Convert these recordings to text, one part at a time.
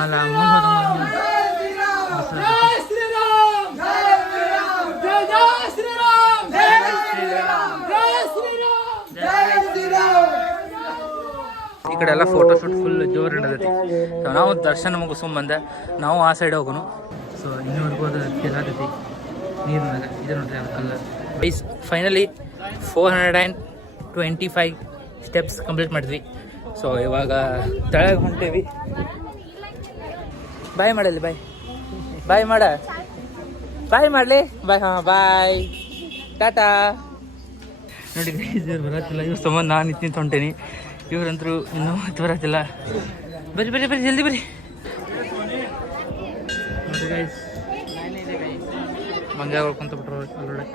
ಆಮೇಲೆ ಮುಂದೆ ಈ ಕಡೆ ಎಲ್ಲ ಫೋಟೋ ಶೂಟ್ ಫುಲ್ ಜೋರು ಹಿಡಿದೈತಿ. ನಾವು ದರ್ಶನ ಮುಗಿಸ್ಕೊಂಬಂದೆ, ನಾವು ಆ ಸೈಡ್ ಹೋಗೋನು. ಸೊ ಇನ್ನೂ ನೋಡ್ಬೋದು ಕೆಲಾತೈತಿ ನೀರಿನಾಗ. ಇದು ನೋಡ್ರಿ ಅದಕ್ಕೆಲ್ಲ ಗೈಸ್ ಫೈನಲಿ 425 ಸ್ಟೆಪ್ಸ್ ಕಂಪ್ಲೀಟ್ ಮಾಡಿದ್ವಿ. ಸೊ ಇವಾಗ ತೆಳಗೆ ಹೊಂಟೇವಿ. ಬಾಯ್ ಮಾಡಲಿ, ಬಾಯ್ ಬಾಯ್ ಮಾಡ, ಬಾಯ್ ಮಾಡಲಿ, ಬಾಯ್. ಹಾಂ ಬಾಯ್, ಟಾಟಾ. ನೋಡಿ ಗೈಸ್ ಇವ್ರು ಬರತ್ತಿಲ್ಲ, ಇವ್ರ ಸಂಬಂಧ ನಾನು ನಿಂತು ಹೊಂಟೇನಿ. ಇವ್ರಂತರೂ ಇನ್ನೂ ಬರತ್ತಿಲ್ಲ. ಬರ್ರಿ ಬರ್ರಿ ಬರ್ರಿ, ಜಲ್ದಿ ಬರ್ರಿ. ನೋಡಿ ಗೈಸ್ ಮಂಜಾಗಳು ಕುಂತ ಬಿಟ್ರು ಅಲ್ಲೊಡೆ.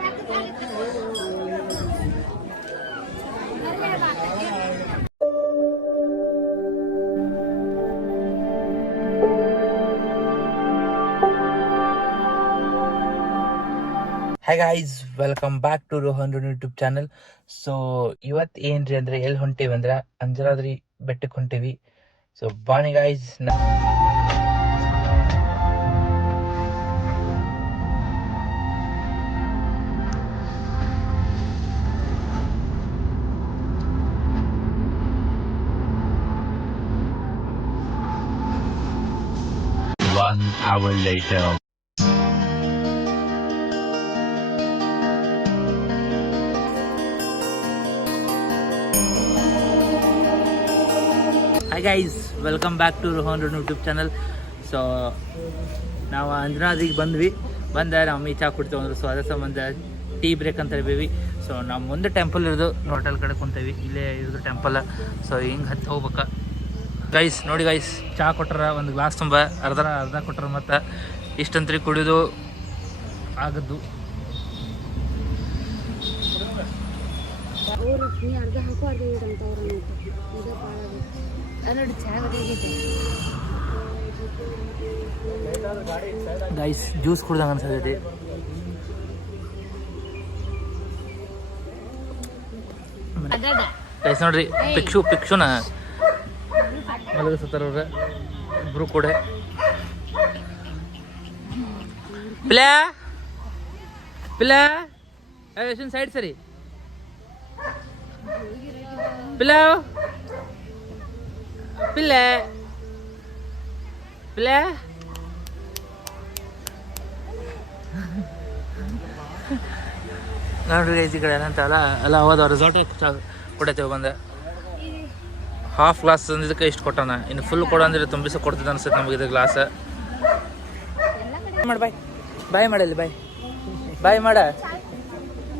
Hi guys, welcome back to Rohan YouTube channel. So ಇವತ್ತು ಏನ್ರಿ ಅಂದರೆ ಎಲ್ಲಿ ಹೊಂಟೇವಿ ಅಂದ್ರೆ ಅಂಜನಾದ್ರಿ ಬೆಟ್ಟಕ್ಕೆ ಹೊಂಟೇವಿ. ಸೊ ಬಾಣಿ guys. One hour later. Hi guys, welcome back to Rohan YouTube channel. So ನಾವು ಅಂಜನಾದ್ರಿಗೆ ಬಂದ್ವಿ. ನಮ್ಮ ಮಮ್ಮಿ ಚಾ ಕುಡ್ತೇವೆ ಅಂದರು. ಸೊ ಅದ್ರ ಸಂಬಂಧ ಟೀ ಬ್ರೇಕ್ ಅಂತ ಇರ್ಬೇವಿ. ಸೊ ನಾವು ಮುಂದೆ ಟೆಂಪಲ್ ಇರೋದು ಹೋಟೆಲ್ ಕಡೆ ಕುಂತೇವಿ. ಇಲ್ಲೇ ಇರೋದು ಟೆಂಪಲ್. ಸೊ ಹಿಂಗೆ ಹತ್ತಿ ಹೋಗ್ಬೇಕು ಗೈಸ್. ನೋಡಿ ಗೈಸ್, ಚಾ ಕೊಟ್ಟಾರ ಒಂದು ಗ್ಲಾಸ್ ತುಂಬ, ಅರ್ಧ ಕೊಟ್ಟಾರ. ಮತ್ತು ಇಷ್ಟಂತ್ರಿ ಕುಡಿಯೋದು ಆಗದ್ದು. ಗೈಸ್ ಜ್ಯೂಸ್ ಕುಡ್ದಂಗೆ ಅನ್ಸತೈತಿ. ಗೈಸ್ ನೋಡ್ರಿ, ಪಿಕ್ಷುನ ಮಲಗಿಸ್ತಾರವ್ರ ಇಬ್ರು ಕೂಡ. ಪಿಲ್ಲ ಸೈಡ್ ಸರಿ. ಪಿಲ್ಲ ನೋಡ್ರಿ ಗೈಸ್, ಈ ಕಡೆ ಏನಂತಲ್ಲ ಎಲ್ಲ ಹೋದ ರೆಸಾರ್ಟ್ ಕೊಡತ್ತೇವೆ. ಬಂದೆ ಹಾಫ್ ಗ್ಲಾಸ್ ಅಂದಿದ್ದಕ್ಕೆ ಇಷ್ಟು ಕೊಟ್ಟಾನ. ಇನ್ನು ಫುಲ್ ಕೊಡೋ ಅಂದ್ರೆ ತುಂಬಿಸ ಕೊಡ್ತಿದ್ದ ಅನ್ಸುತ್ತೆ ನಮಗಿದು ಗ್ಲಾಸ್. ಮಾಡಿ ಬಾಯ್, ಬಾಯ್ ಮಾಡಲಿ, ಬಾಯ್ ಬಾಯ್ ಮಾಡ,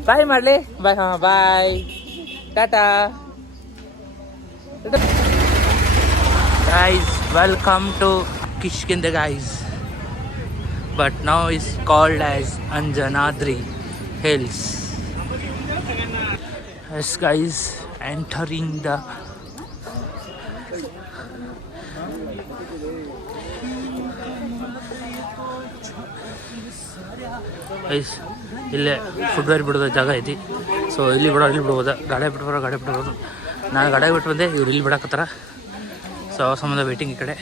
ಬಾಯ್ ಮಾಡಲಿ, ಬಾಯ್. ಹಾಂ ಬಾಯ್, Tata. Guys, welcome to Kishkinda guys, but now it's called as Anjanadri Hills. Yes guys, entering the guys ಇಲ್ಲೇ ಫುಟ್ವೇರ್ ಬಿಡೋದು ಜಾಗ ಐತಿ. ಸೊ ಇಲ್ಲಿ ಬಿಡ್ಬೋದ, ಗಾಡಿ ಬಿಟ್ಬರೋದು. ನಾನು ಗಾಡಿಯಾಗ ಬಿಟ್ಟು ಬಂದೆ, ಇವ್ರು ಇಲ್ಲಿ ಬಿಡಾಕತ್ತಾರ. ಸೊ ಸಂಬಂಧ ವೇಟಿಂಗ್ ಈ ಕಡೆ.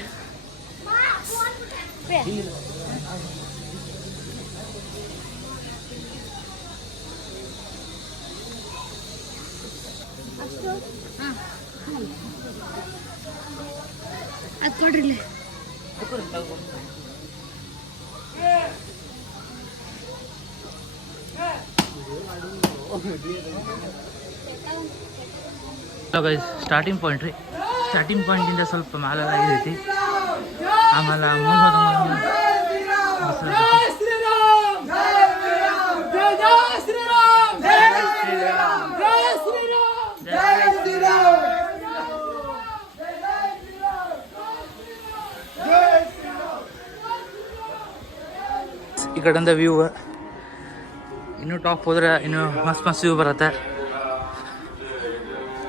ಸ್ಟಾರ್ಟಿಂಗ್ ಪಾಯಿಂಟ್ ರೀ. ಸ್ಟಾರ್ಟಿಂಗ್ ಪಾಯಿಂಟಿಂದ ಸ್ವಲ್ಪ ಮ್ಯಾಲೆಲ್ಲ ಇದೈತಿ. ಆಮೇಲೆ ಮುಂದೆ ಈ ಕಡೆಯಿಂದ ವ್ಯೂ ಇನ್ನೂ ಟಾಪ್ ಹೋದ್ರೆ ಇನ್ನೂ ಮಸ್ತ್ ವ್ಯೂ ಬರುತ್ತೆ.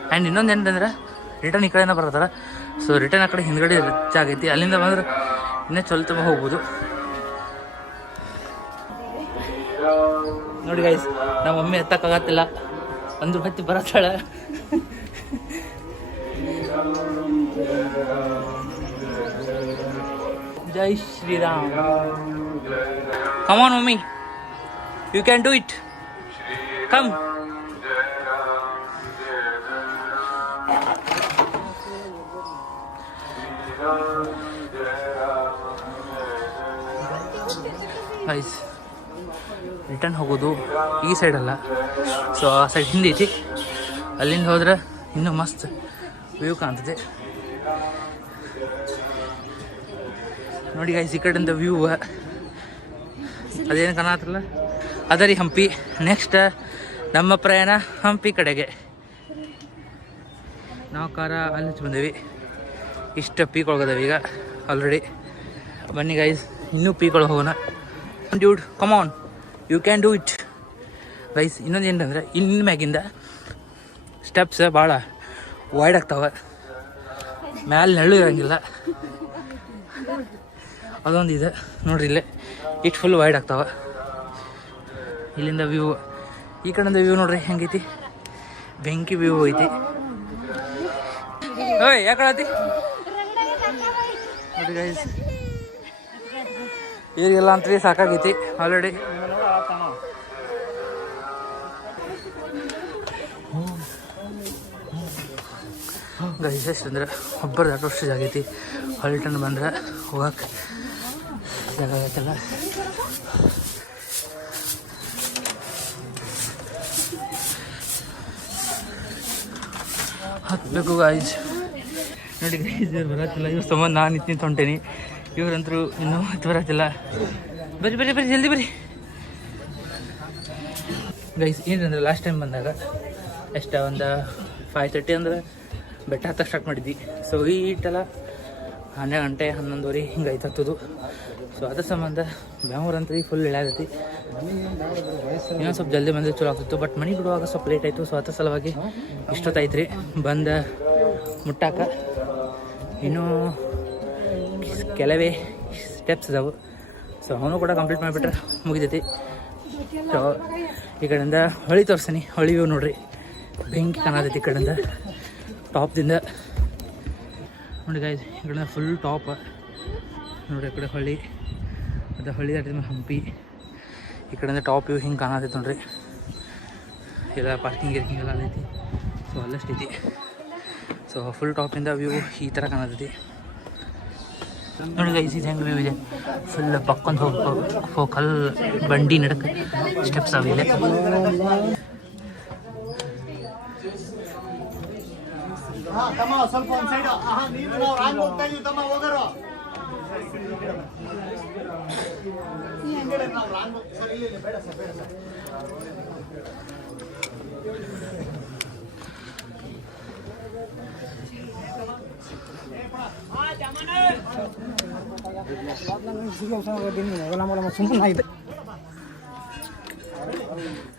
ಆ್ಯಂಡ್ ಇನ್ನೊಂದು ಏನಂತಂದ್ರೆ ರಿಟರ್ನ್ ಈ ಕಡೆಯಿಂದ ಬರತ್ತಾರ. ಸೊ ರಿಟರ್ನ್ ಆ ಕಡೆ ಹಿಂದ್ಗಡೆ ಆಗೈತಿ. ಅಲ್ಲಿಂದ ಬಂದ್ರೆ ಇನ್ನೂ ಚಲೋ ತುಂಬ ಹೋಗ್ಬೋದು. ನೋಡಿ ಗೈಸ್, ನಮ್ಮ ಮಮ್ಮಿ ಎತ್ತಕ್ಕಾಗತ್ತಿಲ್ಲ, ಅಂದ್ರು ಹತ್ತಿ ಬರತ್ತಾಳ. ಜೈ Shriram. Come on mummy, you can do it. Come. Guys return ಹೋಗೋದು ಈ ಸೈಡ್ ಅಲ್ಲ, ಸೊ ಆ ಸೈಡ್ ಹಿಂದೆ ಐತಿ. ಅಲ್ಲಿಂದ ಹೋದ್ರೆ ಇನ್ನೂ ಮಸ್ತ್ ವ್ಯೂ ಕಾಣ್ತದೆ ನೋಡಿ ಗೈಸ್. ಈ ಕಡೆಯಿಂದ ವ್ಯೂ ಅದೇನು ಕಾಣತ್ತಲ್ಲ ಅದರಿ ಹಂಪಿ. ನೆಕ್ಸ್ಟ್ ನಮ್ಮ ಪ್ರಯಾಣ ಹಂಪಿ ಕಡೆಗೆ. ನಾವು ಕಾರ ಅಲ್ಲಿ ಹಚ್ಚಿ ಬಂದೇವಿ. ಇಷ್ಟು ಪೀಕ್ ಒಳಗದೇವೆ ಈಗ ಆಲ್ರೆಡಿ. ಬನ್ನಿ ಗೈಸ್, ಇನ್ನೂ ಪೀಕ್ ಒಳಗೆ ಹೋಗೋಣ. Dude come on, you can do it guys. ಇನ್ನೊಂದು ಏನಂದ್ರೆ ಇನ್ನು ಮ್ಯಾಗಿಂದ ಸ್ಟೆಪ್ಸ್ ಭಾಳ ವೈಡ್ ಆಗ್ತಾವೆ, ಮ್ಯಾಲೆ ನೆರಳು ಇರೋಂಗಿಲ್ಲ. ಅದೊಂದು ಇದೆ ನೋಡ್ರಿ, ಇಲ್ಲೇ ಇಷ್ಟು ಫುಲ್ ವೈಡ್ ಆಗ್ತಾವೆ. ಇಲ್ಲಿಂದ ವ್ಯೂ, ಈ ಕಡೆಯಿಂದ ವ್ಯೂ ನೋಡ್ರಿ ಹೆಂಗೈತಿ, ಬೆಂಕಿ ವ್ಯೂ ಐತಿ. ಓಯ್ ಯಾಕೆ ಐತಿ ನೋಡಿ ಗೈಸ್, ಈಗೆಲ್ಲ ಅಂತ್ರಿ ಸಾಕಾಗೈತಿ ಆಲ್ರೆಡಿ. ಗೈಸ್ ಎಷ್ಟು ಅಂದ್ರೆ ಒಬ್ಬರು ದಾಟೋಷ್ಟು ಜಾಗ ಐತಿ. ಹೊಲ್ಟನ್ ಬಂದ್ರೆ ಹೋಗಕ್ಕೆ ಜಾಗ ಆಗತ್ತಲ್ಲ. ಹತ್ಬೇಕು ಗೈಸ್. ನೋಡಿ ಗೈಸ್, ಇವ್ರು ಬರತ್ತಿಲ್ಲ. ಇವ್ರ ಸಂಬಂಧ ನಾನು ನಿಂತು ಹೊಂಟೇನಿ. ಇವ್ರಂತರೂ ಇನ್ನೂ ಹತ್ತು ಬರತ್ತಿಲ್ಲ. ಬರ್ರಿ ಬರ್ರಿ ಬರ್ರಿ, ಜಲ್ದಿ ಬರ್ರಿ ಗೈಸ್. ಏನಂದ್ರೆ ಲಾಸ್ಟ್ ಟೈಮ್ ಬಂದಾಗ ಎಷ್ಟು ಒಂದು 5:30 ಅಂದ್ರೆ ಬೆಟ್ಟ ಹತ್ತಕ್ಕೆ ಸ್ಟಾರ್ಟ್ ಮಾಡಿದ್ವಿ. ಸೊ ಈಟೆಲ್ಲ 12 ಗಂಟೆ 11:30 ಹಿಂಗೆ ಐತತ್ತದು. ಸೊ ಅದ್ರ ಸಂಬಂಧ ಬೆಂಗಳೂರಂತ್ರಿ ಫುಲ್ ಇಳ್ಯಾಗೈತಿ. ಇನ್ನೊಂದು ಸ್ವಲ್ಪ ಜಲ್ದಿ ಬಂದರೆ ಚಲೋ ಆಗ್ತಿತ್ತು, ಬಟ್ ಮನೆ ಬಿಡುವಾಗ ಸ್ವಲ್ಪ ಲೇಟ್ ಆಯಿತು. ಸೊ ಅದ್ರ ಸಲುವಾಗಿ ಇಷ್ಟೊತ್ತಾಯ್ತು ರೀ ಬಂದ ಮುಟ್ಟಾಕ. ಇನ್ನೂ ಕೆಲವೇ ಸ್ಟೆಪ್ಸ್ ಇದಾವೆ. ಸೊ ಅವನು ಕೂಡ ಕಂಪ್ಲೀಟ್ ಮಾಡಿಬಿಟ್ರೆ ಮುಗಿದೈತಿ. ಸೊ ಈ ಕಡೆಯಿಂದ ಹೊಳಿ ತೋರಿಸ್ತೀನಿ. ಹೊಳಿ ವ್ಯೂ ನೋಡ್ರಿ, ಬೆಂಕಿ ಕಾಣತೈತಿ ಈ ಕಡೆಯಿಂದ ಟಾಪ್ದಿಂದ ನೋಡಿ ಗೈಸ್. ಈ ಕಡೆ ಫುಲ್ ಟಾಪ್ ನೋಡ್ರಿ, ಈ ಕಡೆ ಹೊಳ್ಳಿ, ಅದು ಹೊಳ್ಳಿ ದಾಟಿದ ಹಂಪಿ. ಈ ಕಡೆಯಿಂದ ಟಾಪ್ ವ್ಯೂ ಹಿಂಗೆ ಕಾಣತೈತಿ ನೋಡ್ರಿ. ಎಲ್ಲ ಪಾರ್ಕಿಂಗ್ ಗಿರ್ಕಿಂಗ್ ಎಲ್ಲ ಐತಿ. ಸೊ ಅಲ್ಲಷ್ಟೈತಿ. ಸೊ ಫುಲ್ ಟಾಪಿಂದ ವ್ಯೂ ಈ ಥರ ಕಾಣತೈತಿ ನೋಡಿ ಗೈಸ್. ಇದು ಹೆಂಗೆ ವ್ಯೂ ಇದೆ, ಫುಲ್ ಪಕ್ಕೊಂದು ಹೋಗಿ ಕಲ್ಲು ಬಂಡಿ ನಡಕ್ಕೆ ಸ್ಟೆಪ್ಸ್ ಅವಿಲ್ಲ. ಸ್ವಲ್ಪ ಒಂದು ಸೈಡ್ ನೀರು ನಾವು ರಾಂಗ್ ಹೋಗ್ತಾ ಇದೀವಿ ತಮ್ಮ, ಹೋಗರು ನಾವು ರಾಂಗ್ ಸರ್. ಇಲ್ಲ ಬೇಡ ಸರ್, ಬೇಡ ಸರ್.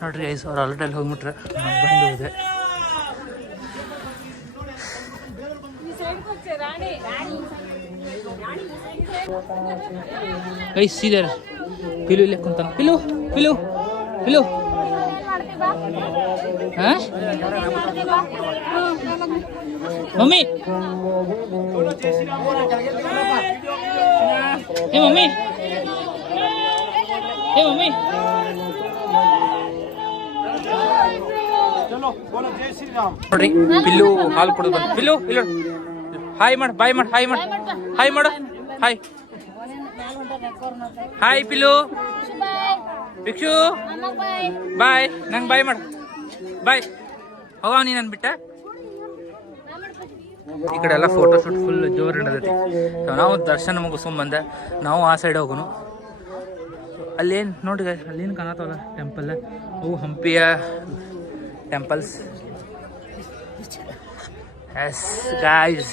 ನೋಡ್ರಿ ಗೈಸ್, ಅವ್ರು ಆಲ್ರೆಡಿ ಹೋಗ್ಬಿಟ್ರೆ ಬಂದು ಹೋಗಿದೆ. ಗೈಸ್ ಸೀದರ್ ಪಿಲು ಇಲ್ಲೇ ಕುಂತಾನ. ಪಿಲು ಪಿಲು ಪಿಲು ಹಾಂ ಮಮ್ಮಿ, ಏ ಮಮ್ಮಿ, ಏ ಮಮ್ಮಿ, ನೋಡ್ರಿ ಪಿಲ್ಲು ಹಾಲು ಕೊಡೋದು ಬಂದು. ಪಿಲ್ಲು ಇಲ್ಲ, ಹಾಯ್ ಮಾಡು, ಬಾಯ್ ಮಾಡು, ಹಾಯ್ ಮಾಡು, ಹಾಯ್ ಮಾಡು, ಹಾಯ್ ಹಾಯ್ ಪಿಲ್ಲು. ಭಿಕ್ಷು ಬಾಯ್, ನಂಗೆ ಬಾಯ್ ಮಾಡು, ಬಾಯ್. ಹೋಗ ನೀ ನನ್ ಬಿಟ್ಟ. ಈ ಕಡೆ ಎಲ್ಲ ಫೋಟೋ ಶೂಟ್ ಫುಲ್ ಜೋರು ನಡೆದೈತಿ. ನಾವು ದರ್ಶನ ಮುಗಿಸ್ಕೊಂಡ್ ಬಂದೆ, ನಾವು ಆ ಸೈಡ್ ಹೋಗೋನು. ಅಲ್ಲೇನು ನೋಡ್ರಿ ಅಲ್ಲೇನು ಕಾಣತ್ತವಲ್ಲ ಟೆಂಪಲ್, ಅವು ಹಂಪಿಯ ಟೆಂಪಲ್ಸ್. ಎಸ್ ಗಾಯ್ಸ್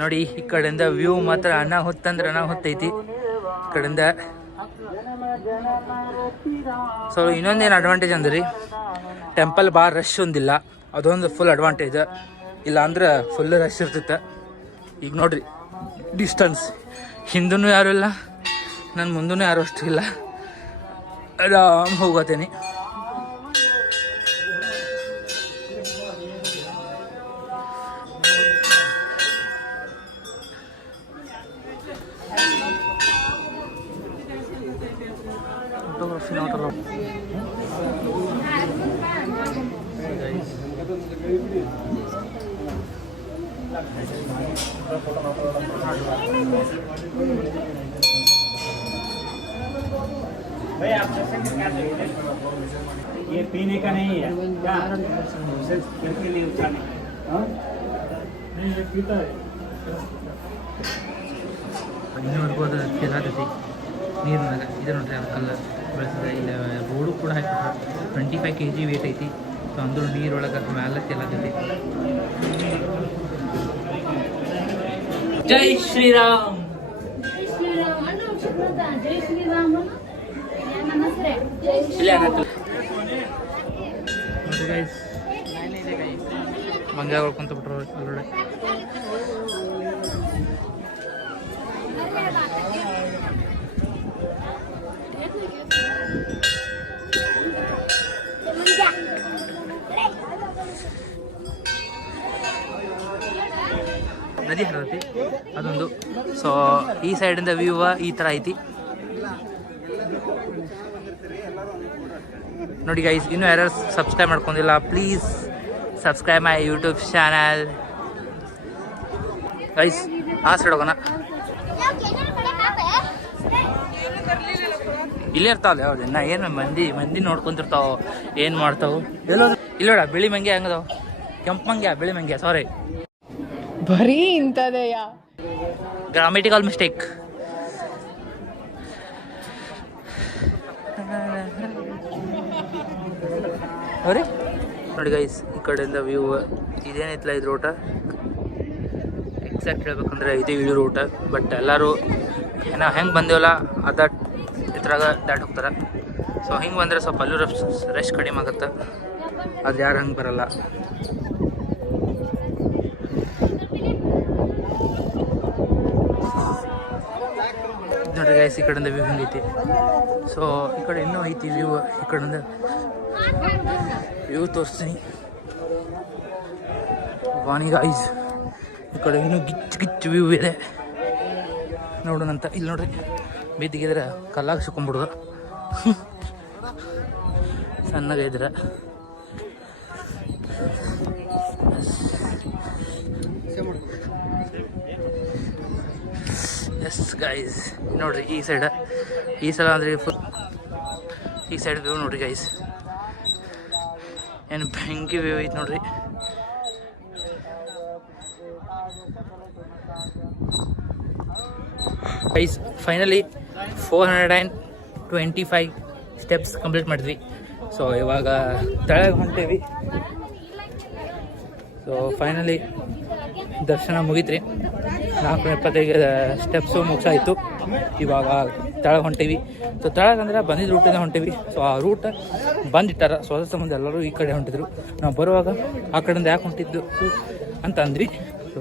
ನೋಡಿ, ಈ ಕಡೆಯಿಂದ ವ್ಯೂ ಮಾತ್ರ ಅನಾಹುತ್ತಂದ್ರೆ ಅನಾಹುತ್ತೈತಿ ಈ ಕಡೆಯಿಂದ. ಸೊ ಇನ್ನೊಂದೇನು ಅಡ್ವಾಂಟೇಜ್ ಅಂದ್ರೆ ಟೆಂಪಲ್ ಭಾಳ ರಶ್ ಒಂದಿಲ್ಲ, ಅದೊಂದು ಫುಲ್ ಅಡ್ವಾಂಟೇಜ್. ಇಲ್ಲ ಅಂದ್ರೆ ಫುಲ್ ರಶ್ ಇರ್ತಿತ್ತು. ಈಗ ನೋಡ್ರಿ ಡಿಸ್ಟನ್ಸ್, ಹಿಂದೂ ಯಾರು ಇಲ್ಲ, ನನ್ನ ಮುಂದೂ ಯಾರು ಅಷ್ಟು ಇಲ್ಲ, ಆರಾಮ್ ಹೋಗತ್ತೇನೆ. ನೋಡ್ರಲ್ಲ ये पीने का नहीं है क्या सिर्फ के लिए उठाने नहीं ये पीता है ಇನ್ನೂವರೆಗೂ ಅದು ಕೆಲಾತೈತಿ ನೀರಿನಾಗ ಇದು ನೋಡ್ರಿ ಅದು ಕಲ್ಲ ಬೆಳೆಸಿದ ಇಲ್ಲ ರೋಡು ಕೂಡ ಹಾಕಿಬಿಟ್ರೆ 25 kg ವೇಟ್ ಐತಿ ಸೊ ಅಂದ್ರೂ ನೀರೊಳಗೆ ಮ್ಯಾಲೆ ಕೆಲಾತೈತಿ ಜೈ ಶ್ರೀರಾಮ್ ನೋಡಿ ಗೈಸ್ ಮಂಜಾಗಳು ಕುಂತ ಬಿಟ್ರು ಅಲ್ಲೊಡೆ ನದಿ ಹರಿದೈತಿ ಅದೊಂದು ಸೊ ಈ ಸೈಡಿಂದ ವ್ಯೂ ಈ ಥರ ಐತಿ ನೋಡಿ ಗೈಸ್ ಇನ್ನೂ ಯಾರು ಸಬ್ಸ್ಕ್ರೈಬ್ ಮಾಡ್ಕೊಂಡಿಲ್ಲ please subscribe my YouTube channel guys ಆ ಸೈಡ್ ಹೋಗೋಣ ಇಲ್ಲೇ ಇರ್ತಾವಲ್ಲ ಯಾವ್ದು ನಾ ಏನು ಮಂದಿ ನೋಡ್ಕೊಂತಿರ್ತಾವ ಏನು ಮಾಡ್ತಾವು ಇಲ್ಲೋಡ ಬಿಳಿ ಮಂಗೆ ಹಂಗದಾವ ಕೆಂಪು ಮಂಗ್ಯ ಬಿಳಿ ಮಂಗ್ಯ ಸಾರಿ ಬರೀ ಇಂಥದೆಯಾ ಗ್ರಾಮೆಟಿಕಲ್ ಮಿಸ್ಟೇಕ್ ಅವ್ರಿ ನೋಡಿ ಗೈಸ್ ಈ ಕಡೆಯಿಂದ ವ್ಯೂ ಇದೇನೈತಲ್ಲ ಇದು ರೂಟ ಎಕ್ಸಾಕ್ಟ್ ಹೇಳ್ಬೇಕಂದ್ರೆ ಇದು ಇಳಿ ರೂಟ ಬಟ್ ಎಲ್ಲರೂ ನಾವು ಹೆಂಗೆ ಬಂದೇವಲ್ಲ ಅದ ಇದ್ರಾಗ ದಾಟ್ ಹೋಗ್ತಾರೆ ಸೊ ಹಿಂಗೆ ಬಂದರೆ ಸ್ವಲ್ಪ ಅಲ್ಲೂ ರಶ್ ಕಡಿಮೆ ಆಗುತ್ತೆ ಅದು ಯಾರು ಹಂಗೆ ಬರಲ್ಲ ನೋಡ್ರಿ ಗೈಸ್ ಈ ಕಡೆಯಿಂದ ವ್ಯೂ ಹಿಂಗೈತಿ ಸೊ ಈ ಕಡೆ ಇನ್ನೂ ಐತಿ ವ್ಯೂ ಈ ಕಡೆಯಿಂದ ವ್ಯೂ ತೋರಿಸ್ತೀನಿ ವಾಣಿ ಗೈಸ್ ಈ ಕಡೆ ಇನ್ನೂ ಗಿಚ್ಚು ವ್ಯೂ ಇದೆ ನೋಡೋಣಂತ ಇಲ್ಲಿ ನೋಡ್ರಿ ಬಿದ್ದಿಗಿದ್ರೆ ಕಲ್ಲಾಗ ಸಿಕ್ಕೊಂಬಿಡ್ದು ಸಣ್ಣಗೆ ಇದ್ರೆ ಎಸ್ ಗೈಸ್ ನೋಡ್ರಿ ಈ ಸಲ ಅಂದರೆ ಫುಲ್ ಈ ಸೈಡ್ ವ್ಯೂ ನೋಡ್ರಿ ಗೈಸ್ ಏನು ಬೆಂಕಿ ವ್ಯೂ ಐತೆ ನೋಡ್ರಿ ಗೈಸ್ ಫೈನಲಿ 425 ಸ್ಟೆಪ್ಸ್ ಕಂಪ್ಲೀಟ್ ಮಾಡಿದ್ವಿ ಸೊ ಇವಾಗ ತೆಳಗೆ ಹೊಂಟೇವಿ ಸೊ ಫೈನಲಿ ದರ್ಶನ ಮುಗಿತ್ರಿ 475 ಸ್ಟೆಪ್ಸು ಮುಗಿಸಾಯಿತು ಇವಾಗ ತೆಳಗೆ ಹೊಂಟೀವಿ ಸೊ ತೆಳಗೆ ಅಂದ್ರೆ ಬಂದಿದ್ದ ರೂಟಿಂದ ಹೊಂಟೀವಿ ಸೊ ಆ ರೂಟ್ ಬಂದಿಟ್ಟಾರ ಸೊ ಅದ್ರ ಸಂಬಂಧ ಎಲ್ಲರೂ ಈ ಕಡೆ ಹೊಂಟಿದ್ರು ನಾವು ಬರುವಾಗ ಆ ಕಡೆಯಿಂದ ಯಾಕೆ ಹೊಂಟಿದ್ದು ಅಂತ ಅಂದ್ರಿ ಸೊ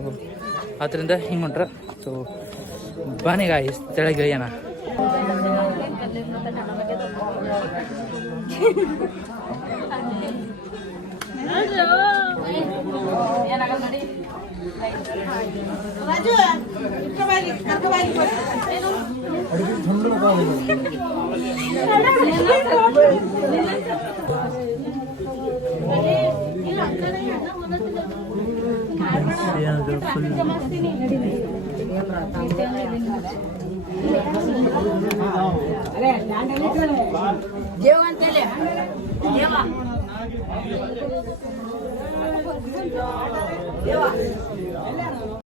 ಅದರಿಂದ ಹಿಂಗೆ ಹೊಂಟ್ರ ಸೊ ಬಾನಿಗ ತೆಳಗೆ ಇಳಿಯೋಣ ದೇವ